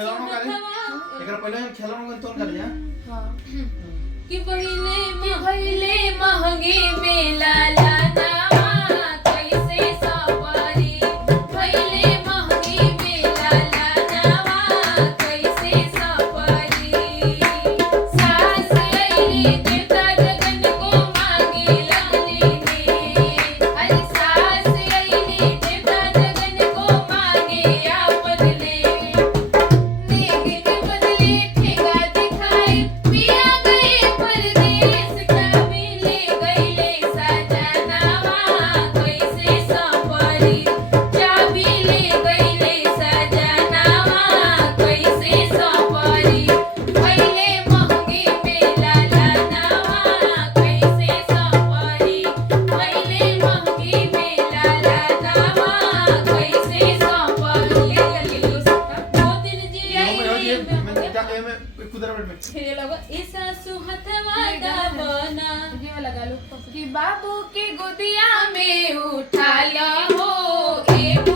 खेलौना करे एकरा पहले हम खेलौना के तोड़ कर लिया हां कि पहिले महंगे मेला लानावा कैसे सपरी पहिले महंगे मेला लानावा कैसे सपरी सास अइली देवता जगन को मांगे लगली ने अरे सास अइली देवता जगन को मांगे आपन ले नेग के बदले ठेगा दिखाई पिया गए परदेस कभी ले गईले सजनावा कैसे सपरी चाबी ले गईले सजनावा कैसे सपरी पहिले महंगे मेला लानावा कैसे सपरी पहिले महंगे मेला लानावा कैसे सपरी ले सकता 2 दिन जी ये मैं क्या में कुदर में ये लगा ऐसा सुहतवा दावना ये लगा लो कि बाबू के गोदिया में उठा लो हो एक